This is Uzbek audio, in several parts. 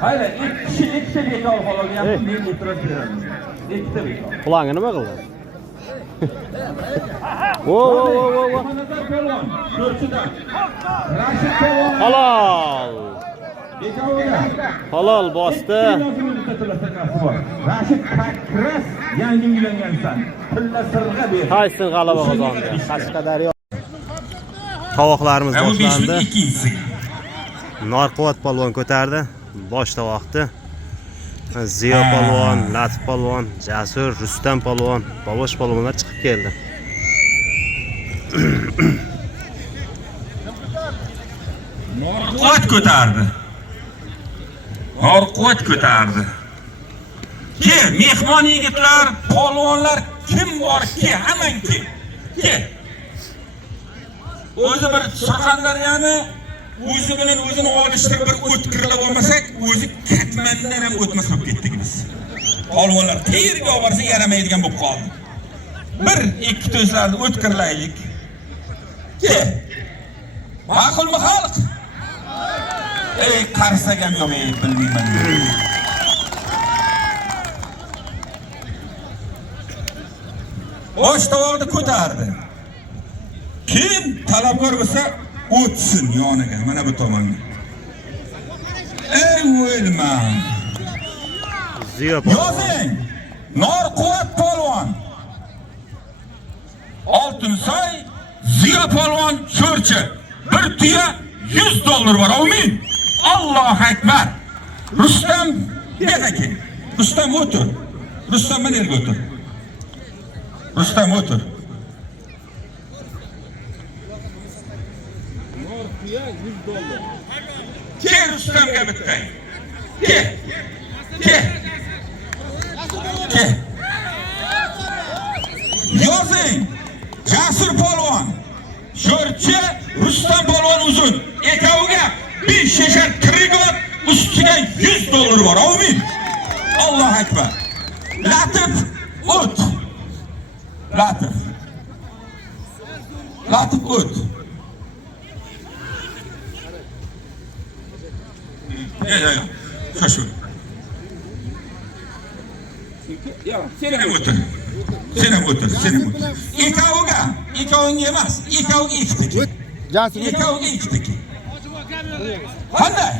Hayır, ikisi bekal falan yaptım. Ne itiraz ediyorum? İkisi bekal. Kulağına nima qildi? Halol. Halol bosdi. Rashid Takras yangi uylangansan. Tilla sirg'a ber. Qaysi g'alaba qozondi? Qashqadaryo. Tovoqlarimiz boshlandi. Narquvvat polvon ko'tardi. Bosh tovoqni. Ziyo polvon, Latif polvon, Jasur, Rustam polvon, Bobosh polvonlar chiqib keldi. Narquvvat ko'tardi. Narquvvat ko'tardi. Ke, mehmon yigitlar, polvonlar kim bor ki? Hamang ki. Ke. O'zi bir Surxondaryoni o'zi bilan o'zini olishtirib bir o'tkirlab olmasak, o'zi Katmandan ham o'tmas bo'lib ketdik biz. Polvonlar tayyorga olsa yaramaydigan bo'lib qoldi. Bir ikki to'slarni o'tkirlaylik. Ke. Ma'qulmi xalq? Ey qarsak ham yo'q, bilmayman. Bosh tovoqni ko'tardi. Kim talabgor bo'lsa o'tsin yoniga, mana bu tomonga. Ey o'lman. Ziyo polvon. Yozing. Narquvvat polvon. Oltinsoy Ziyo polvon sho'rchi. Bir tuya $100 bor. Amin. Allohu akbar. Rustam beraki. Rustam o'tir. Rustam mana yerga o'tir. Rustam o'tir. Norqiya $100. Ke Rustamga bittay. Ke. Yozing. Jasur polvon. Sho'rchi Rustam polvon uzun. Ekoviga 5 shashar trigot, ustiga $100 bor. Amin. Allohu akbar. Latif o't. Latif o't. Ya. Şaşır. Ya, sen otur. İkavga emas. İkavga ikkitiki. İkavga ikkitiki. Qanday?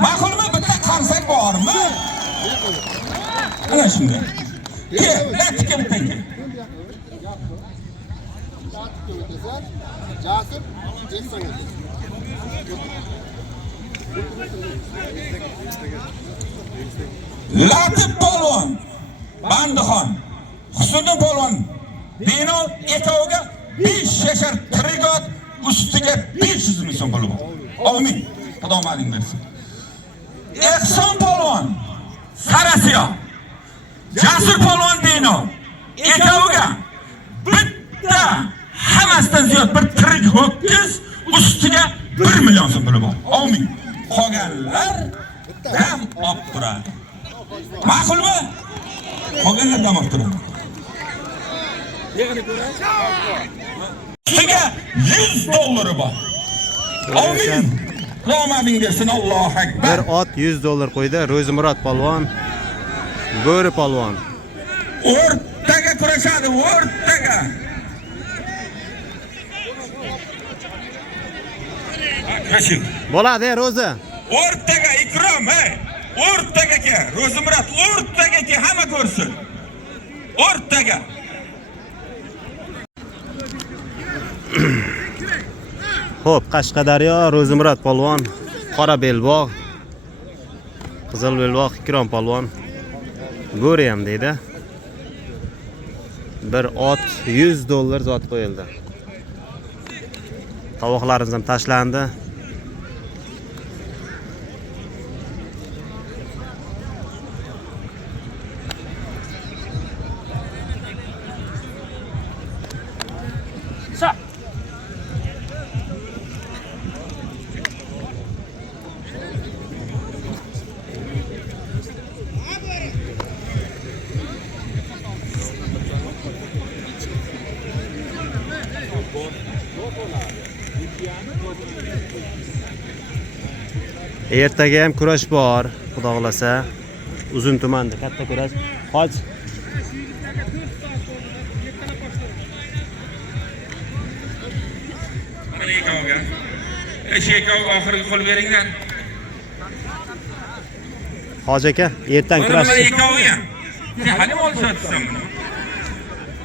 Ma'qulmi? Bitta qarsak bormi? Ana shunday. Latifga bitta. Jasur, Latif polvon, Bandixon, Husniddin polvon, Dino ekoviga 5 shashar trigot, ustiga 500 ming so'm bo'lib. Amin. Xudo ma'lum bersin. Ehson polvon, Sarasiyo, Jasur polvon Dino ekoviga bitta hammasidan ziyod bir tirik ho'kiz, ustiga 1 million so'm bo'lib. Amin. Qolganlar dam olib turadi. Ma'qulmi? Qolganlar dam olib turadi. Ustiga $100 bor. Amin. Ro'maning bersin, Allohu akbar. Bir ot $100 qo'ydi. Ro'zimurod polvon, Bo'ri polvon. O'rtaga kurashadi, o'rtaga. Qashib. Bo'ladi, Ro'za. O'rtaga Ikrom, o'rtaga ke, Ro'zimurod o'rtaga ke, hamma ko'rsin. O'rtaga. Xo'p, Qashqadaryo Ro'zimurod polvon, Qora belbog', Qizil belbog' Ikrom polvon. Bo'ri ham deydi. Bir ot $100 zot qo'yildi. Tovoqlarimiz ham tashlandi. Bor. Ertaga ham kurash bor, xudo xolasa. Uzun tumanda katta kurash. Hoj. Mana ikkovga. Shu ikkovga oxirgi qo'l beringlar. Hoj aka, ertaga kurash. Mana ikkovga ham. Sen hali olishyapsan buni.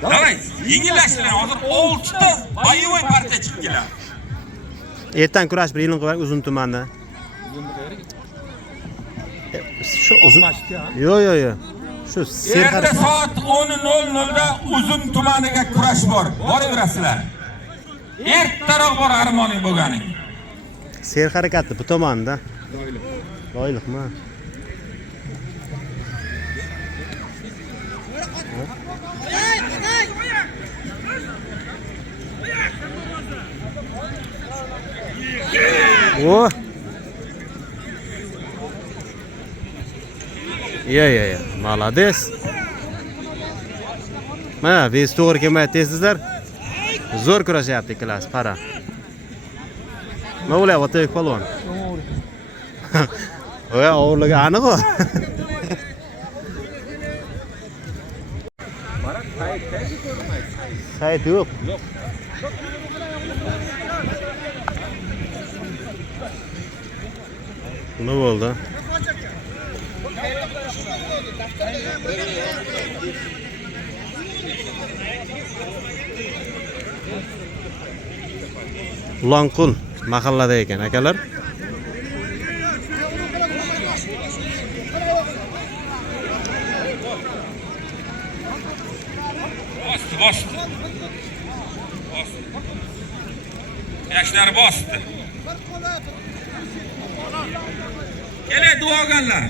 Davay, yengillashlar. Hozir 6 ta boyovoy partiya chiqib keladi. Ertaga kurash bir e'lon qilib uzun tumanda. Shu uzun. Yo. Shu Serxar Erta soat 10:00 da Uzun tumaniga kurash bor. Boraverasizlar. Ertaroq bor armoning bo'lganing. Serharakatni bu tomanda. Loyiqmi? O. Ya. Молодец. Mana, biz to'g'ri kelmayapsizlar. Zo'r kurashyapti ikkalasi, qara. Nima bo'lyapti polvon? Voy, o'g'irligi aniq-ku. Sayt yo'q. Nima bo'ldi? Ulanqul mahallada ekan akalar. Bosdi. Yoshlar bosdi. Keladi duoganlar.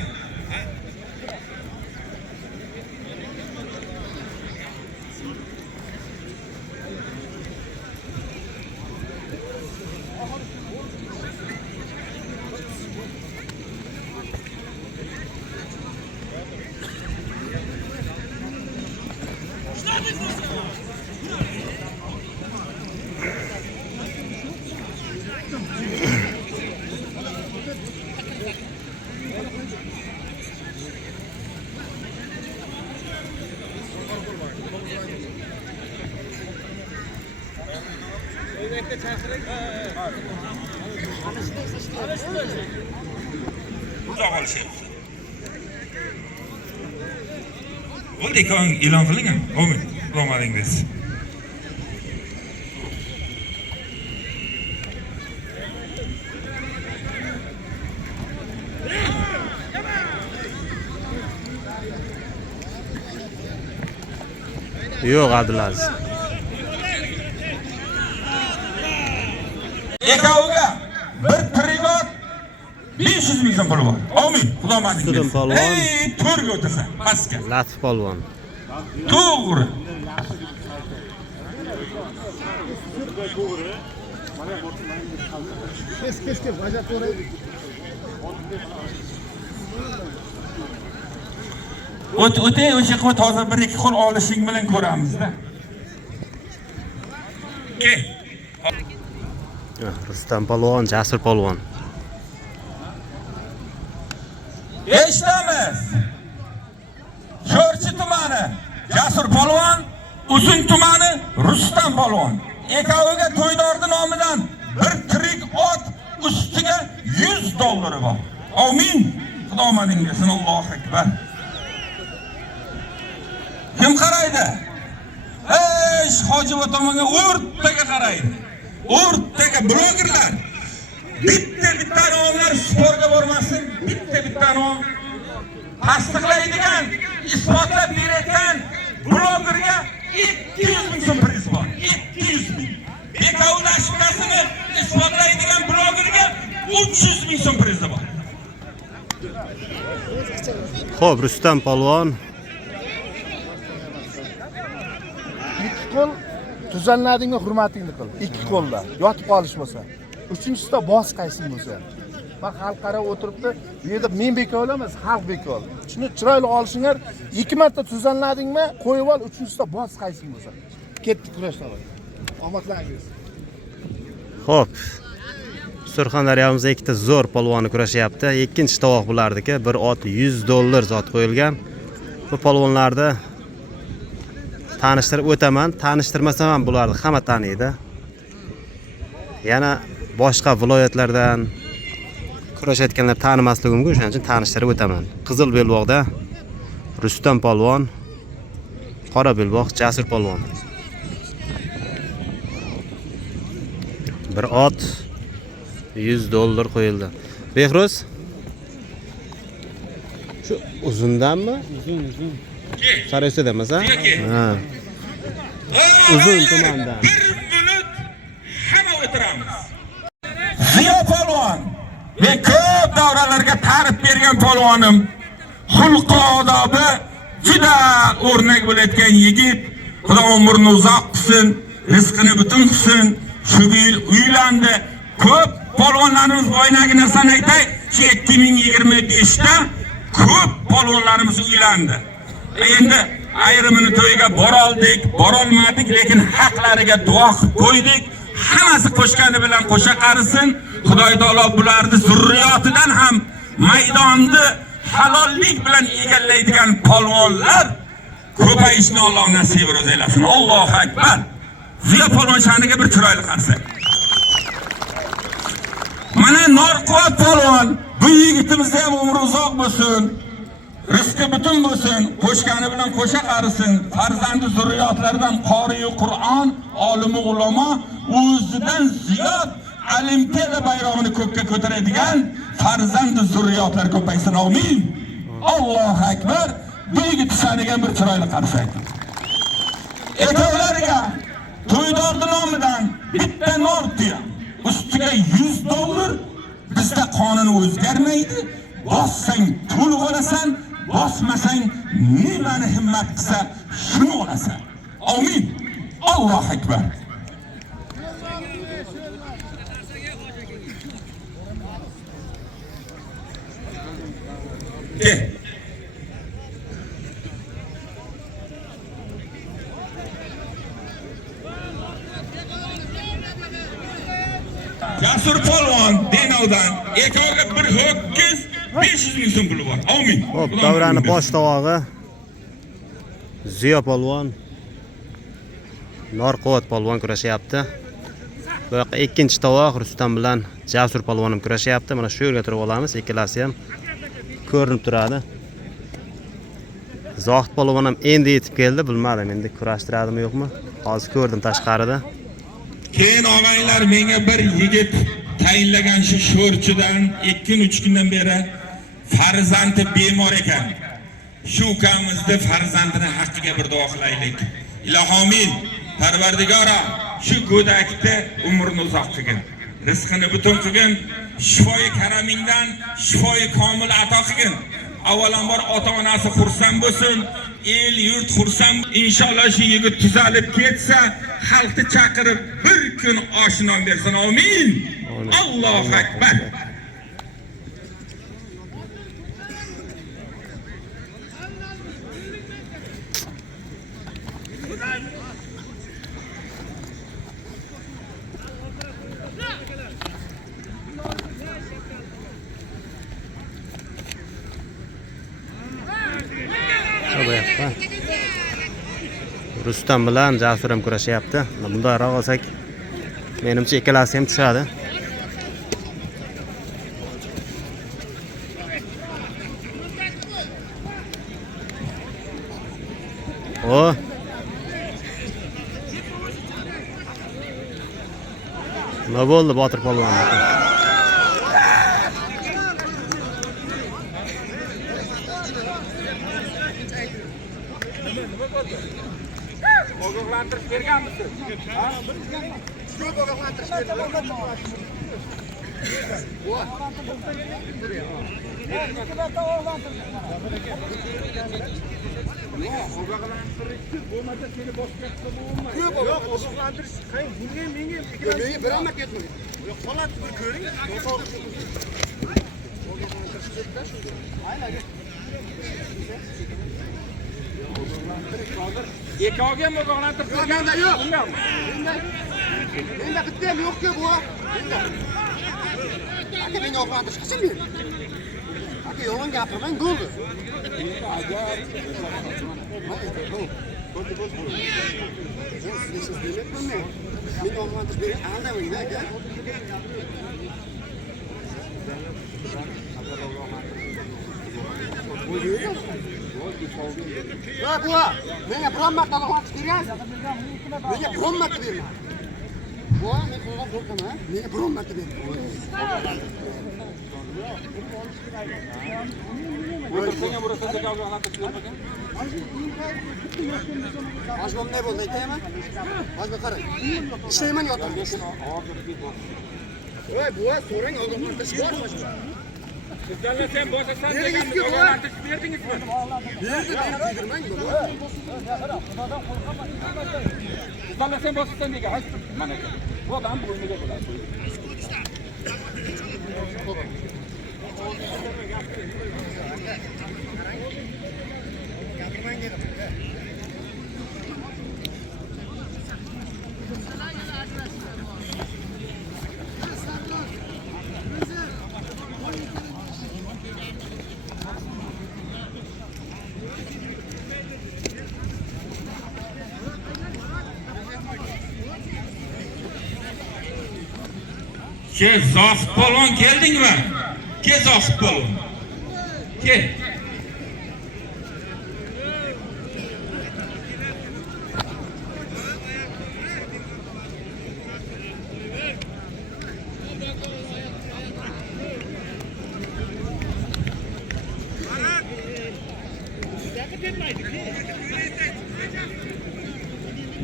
Bo'ldi, e'lon qilingan. Amin. Qo'madingiz. Yo'q, Abdulaziz. Ekauga bir trigot 500 ming so'm puli bor. Amin. Xudo madingiz. Ey, to'rga o'tasan. Pastga. Latif polvon. To'g'ri. Kes, vajat to'g'ri. O'tay o'sha qo'y toza bir ikki qo'l olishing bilan ko'ramizda. Ke. Rustam polvon, Jasur polvon. Eshitamiz. Sho'rchi tumani Jasur polvon, Uzun tumani Rustam polvon. Ekoviga to'ydordi nomidan bir tirik ot ustiga $100 bor. Amin. Xudo omadingiz. Allohu akbar. Kim qaraydi? Ey, hoji va tomonga o'rtaga qaraydi. O'rtaga blogerlar. Bitta nomlar sportga bormasin, bitta nom tasdiqlaydigan, isbotlab beradigan blogerga 200 ming so'm priz bor. 200 ming. Bekavul ashukasini isbotlaydigan blogerga 300 ming so'm priz bor. Xo'p, Rustam polvon. Ikki qo'l tuzanladingmi, hurmatingni qil. Ikki qo'lda yotib qolish bo'lsa. Uchinchisida bos qaysing bo'lsa. Bak xalq qarab o'tiribdi. Bu yerda men bekor emas, xalq bekor. Shuni chiroyli olishinglar. 2 marta tuzanladingmi, qo'yib ol, uchinchisida bos qaysing bo'lsa. Ketdik kurashdan. Omadlaringiz. Xo'p. Surxondaryomizda ikkita zo'r polvonni kurashyapti. Ikkinchi tovoq bulardiki, bir ot $100 zot qo'yilgan. Bu polvonlarni tanishtirib o'taman. Tanishtirmasam ham bularni hamma taniydi. Yana boshqa viloyatlardan kurashayotganlar tanimasligi mumkin, shuning uchun tanishtirib o'taman. Qizil belbog'da Rustam polvon, qora belbog' Jasur polvon. Bir ot $100 qo'yildi. Behruz? Shu uzundanmi? Uzun. Saraysuda emas-a? Ha. Uzun tumandan. 1 minut hamma o'tiramiz. Ziyo polvon, men ko'p davralarga ta'rif bergan polvonim, xulq odobi juda o'rnak bo'layotgan yigit. Xudo umrini uzoq qilsin, rizqini butun qilsin. Shu yil uylandi. Ko'p polvonlarimiz boynagi narsani aytay, 2025 da ko'p polvonlarimiz uylandi. Endi ayrimini to'yiga boroldik, borolmadik, lekin haqlariga duo qilib qo'ydik. Hammasi qo'shgani bilan qo'sha qarisin. Xudoy taolo bularni zurriyotidan ham maydonni halollik bilan egallaydigan polvonlar ko'payishni Alloh nasib etsin. Allohu akbar. Ziyo polvon shaniga bir chiroyli qarsak. Mana Norquvvat polvon, bu yigitimizga ham umri uzoq bo'lsin. Rizqi butun bo'lsin, qo'shgani bilan qo'sha qarisin. Farzandi zurriyotlaridan qori Qur'on, olimi ulamo, o'zidan ziyod olimpiada bayrog'ini ko'kka ko'taradigan farzandi zurriyotlar ko'paysin. Amin. Allohu akbar. Bu yigit shaniga bir chiroyli qarsak. Etovlarga to'ydordi nomidan bitta nortiya, ustiga $100. Bizda qonun o'zgarmaydi. Bossang to'liq olasan, bosmasang nimani himmat qilsa shuni olasan. Amin. Allohu akbar. Jasur polvon Denovdan ekoga bir ho'kiz 500 ming so'm puli bor. Amin. Xo'p, davrani bosh tovog'i Ziyo polvon, Norquvvat polvon kurashyapti. Bu yoqqa ikkinchi tovoq Rustam bilan Jasur polvonim kurashyapti. Mana shu yerga turib olamiz. Ikkalasi ham ko'rinib turadi. Zohid polvon ham endi yetib keldi, bilmadim endi kurashtiradimi yo'qmi. Hozir ko'rdim tashqarida. Keyin og'aylar menga bir yigit tayinlagan shu sho'rchidan 2-3 kundan beri farzandi bemor ekan. Shu ukamizni farzandini haqqiga bir duo qilaylik. Ilohomin, Parvardigora, shu go'dakni umrini uzoq qilgin. Rizqini butun qilgin. Shifoyi karamingdan shifoyi komil ato qilgin. Avvalambor ota-onasi xursand bo'lsin, el yurt xursand. Inshaalloh shu yigit tuzalib ketsa, xalqni chaqirib bir kun oshnon bersin. Amin. Allohu akbar. Rustam bilan Jasur ham kurashyapti. Bundoqroq olsak, menimcha ikkalasi ham tushadi. O. Nima bo'ldi Botir polvon? Ogohlantirish berganmisiz? Ha? Ko'p ogohlantirish bo'lmasa seni boshqa qilib bo'lmaydi. Yo'q, ogohlantirish qay menga bir ham ketmaydi. Holatni bir ko'ring. Ekoga ogohlantirish berganda yo'q. Menda bitta ham yo'q-ku bu. Aka menga ovqatlantirish qachon berdi? Aka yolg'on gapirmang, bo'ldi. Meni ovqatlantirish bergan aldamang aka. Ya buva, menga biron marta ovqatlantirish bergan? Menga biron marta berma. Buva, men qo'lga qo'rqaman. Menga biron marta berma. Hozir bunday bo'ldi aytayman. Hozir qarang. Ishlayman yotaman. Voy buva, so'rang ovqatlantirish bormi? Sizlarga sen bosasan degan ovqatlantirish berdingizmi? Berdirmang buva. Sizlarga sen bosasan degan hech mana aka. Bu odam bo'yniga bo'ladi. Ke Zohid polvon keldingmi? Ke Zohid polvon. Ke.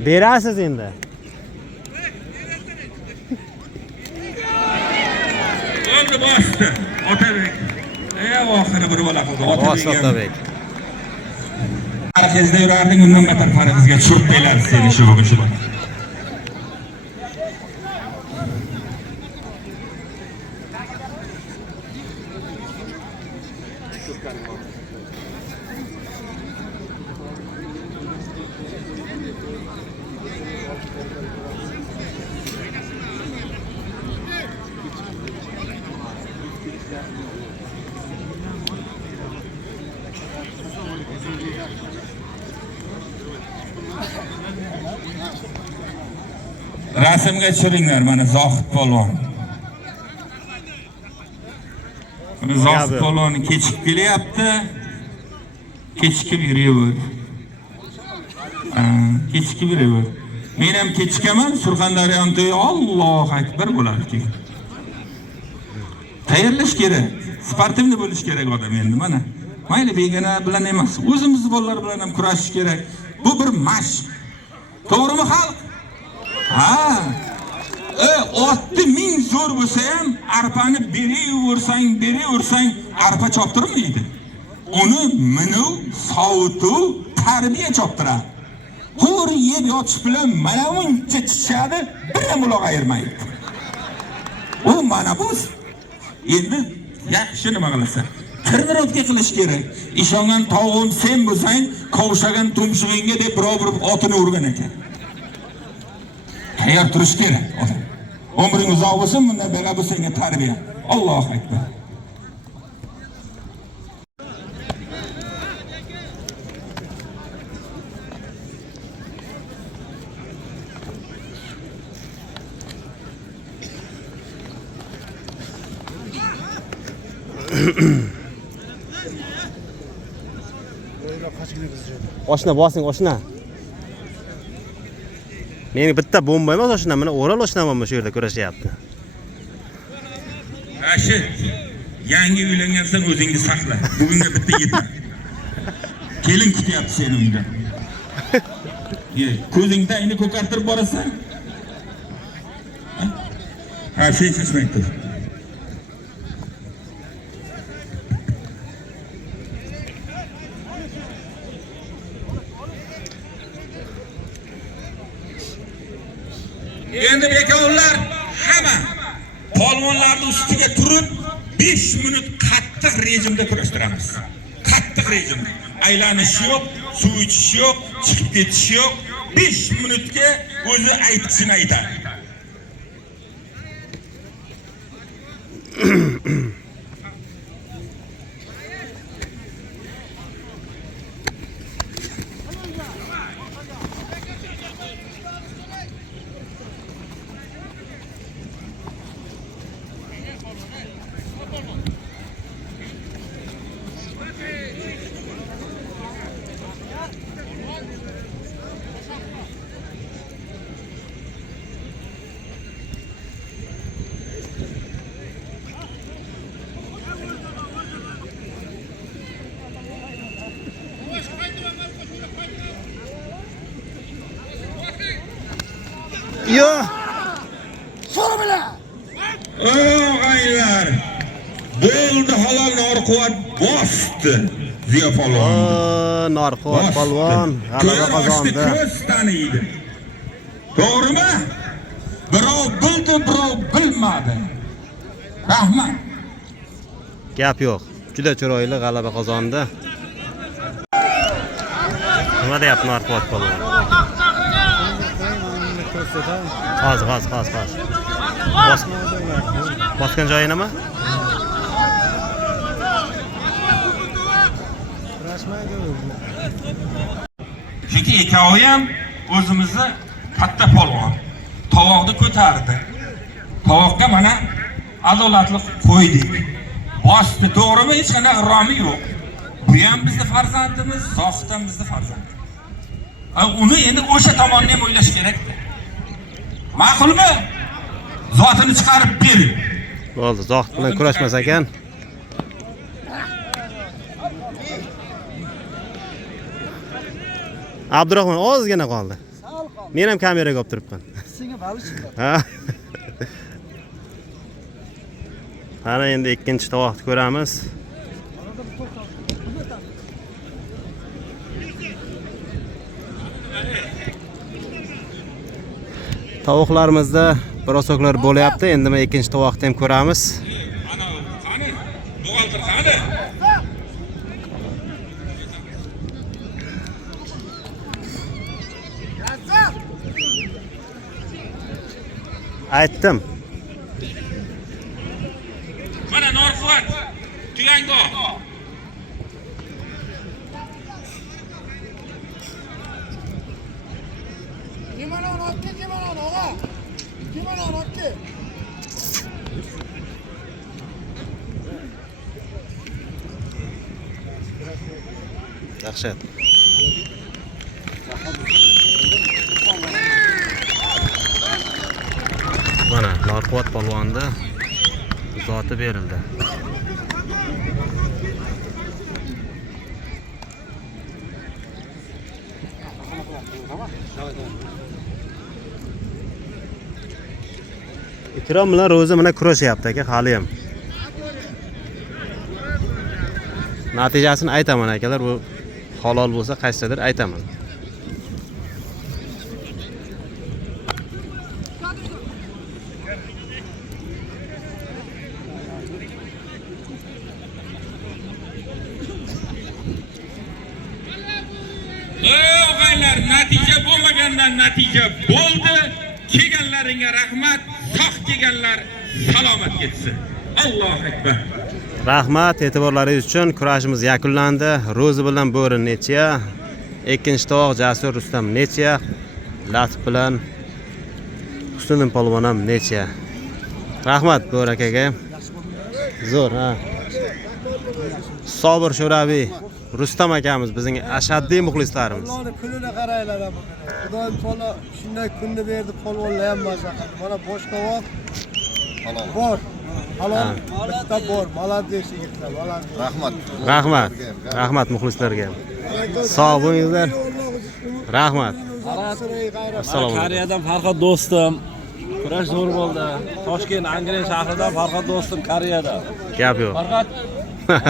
Berasiz endi. Endi bosdi. Otabek. Oxiri bir bola qildi. Otabek. Parhezda yurarding, undan battar parhezga tushirdilar seni shu bugun shu. Rasmga tushiringlar mana Zohid polvon. Mana Zohid polvon kechikib kelyapti. Kechikib yuraver. Kechikib yuraver. Men ham kechikaman, Surxondaryoning to'yi Allohu akbar bo'lardi. Tayyorlash kerak. Sportivni bo'lish kerak odam endi mana. Mayli begona bilan emas, o'zimiz bolalar bilan ham kurashish kerak. Bu bir mashq. To'g'rimi xalq? Ha. Otni ming zo'r bo'lsa ham arpani beraversang, arpa choptirmaydi. Uni minuv, sovutuv, tarbiya choptiradi. Qo'r yeb yotish bilan mana buncha chiqadi, bir ham uloq ayirmaydi. U mana bu endi yaxshi nima qilasan? Trenirovka qilish kerak. Ishongan tog'im sen bo'lsang, qovshagan tumshug'ingga deb birov otini urgan ekan. Tayyor turish kerak odam. Umring uzoq bo'lsin, bundan bela bu senga tarbiya. Allohu akbar. Oshna bosing, oshna. Meni bitta bomba emas, oshna, mana o'ral oshnam ham shu yerda kurashyapti. Rashid, yangi uylangansan o'zingni saqla. Bugunga bitta yetar. Kelin kutyapti seni uyda. Ko'zingda ini ko'kartirib borasan. Ha, sen sesmaydi. Endi bekovlar hamma polvonlarning ustiga turib 5 minut qattiq rejimda kurashtiramiz. Qattiq rejimda. Aylanish yo'q, suv ichish yo'q, chiqib ketish yo'q. 5 minutga o'zi aytishini aytadi. So'ra bilan. Og'aylar. Bo'ldi halol Norquvvat bosdi. Ziyo polvon. Norquvvat polvon g'alaba qozondi. Ko'z taniydi. To'g'rimi? Birov bildi, birov bilmadi. Rahmat. Gap yo'q. Juda chiroyli g'alaba qozondi. Nima deyapti Norquvvat polvon? Hozir. Bosgan joyi nima? Chunki ikkovi ham o'zimizni katta polvon. Tovoqni ko'tardi. Tovoqqa mana adolatli qo'ydik. Bosdi, to'g'rimi? Hech qanaqa romi yo'q. Bu ham bizning farzandimiz, Zohid ham bizning farzandimiz. Uni endi o'sha tomonni ham o'ylash kerak. Ma'qulmi? Zotini chiqarib bering. Bo'ldi, Zohid bilan kurashmas ekan. Abdurahmon ozgina qoldi. Men ham kameraga olib turibman. Senga balish. Ha. Ana endi ikkinchi tovoqni ko'ramiz. Tovoqlarimizda birosoklar bo'lyapti. Endi men ikkinchi tovoqni ham ko'ramiz. Ana, qani? Buxgalter qani? Aytdim. Mana Norquvvat tuyango. Limonon otdi, limonon og'a. Limonon otdi. Yaxshi. Mana Norquvvat polvonda zoti berildi. Ikrom bilan Ro'za mana kurashyapti aka, hali ham. Natijasini aytaman akalar, bu halol bo'lsa qaysidir aytaman. Og'aylar, natija bo'lmagandan natija bo'ldi. Kelganlaringga rahmat, sog' kelganlar salomat ketsin. Allohu akbar. Rahmat e'tiborlaringiz uchun. Kurashimiz yakunlandi. Ro'zi bilan Bo'ri necha? Ikkinchi tovoq Jasur Rustam necha? Latif bilan Husniddin polvon ham necha? Rahmat Bo'ri akaga. Zo'r, ha. Sobir Sho'rabiy, Rustam akamiz bizning ashaddiy muxlislarimiz. Ularni kunini qaranglar ham. Xudoim to'la shunday kunni berdi, polvonlar ham maza qildi. Mana boshqa vaqt halol. Bor. Halol. Bitta bor. Malades yigitlar, malades. Rahmat. Rahmat muxlislarga. Sog' bo'linglar. Rahmat. Assalomu alaykum. Koreyadan Farhod do'stim. Kurash zo'r bo'ldi. Toshkent, Angren shahridan Farhod do'stim Koreyada. Gap yo'q. Farhod,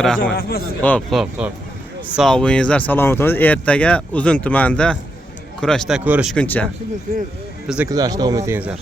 Rahmat. Xo'p. Sog' bo'linglar, salomat bo'linglar. Ertaga Uzun tumanda kurashda ko'rishguncha. Bizni kuzatishda davom etingizlar.